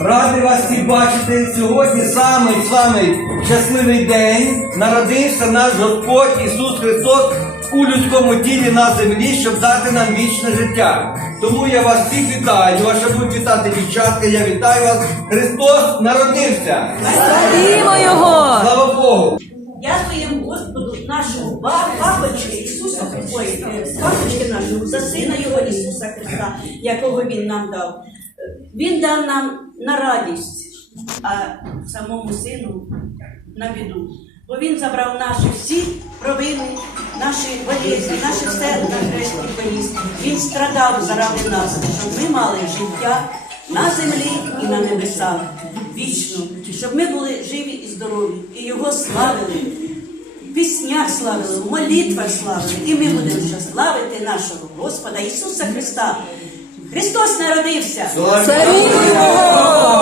Радий вас всіх бачити. Сьогодні самий самий щасливий день народився наш Господь Ісус Христос у людському тілі на землі, щоб дати нам вічне життя. Тому я вас всіх вітаю. Ваша будуть вітати дівчатка. Я вітаю вас. Христос народився. Славімо Його! Слава Богу! Дякуємо Господу нашому ба- папочці Ісуса Христа, папочки нашому за сина Його Ісуса Христа, якого Він нам дав. Він дав нам на радість, а самому сину на біду. Бо він забрав наші всі провини, наші болезні, наше все на хресті поніс. Він страдав заради нас, щоб ми мали життя на землі і на небесах вічно, щоб ми були живі і здорові, і його славили. В піснях славили, в молитвах славили, і ми будемо ще славити нашого Господа Ісуса Христа. Христос народився! Славімо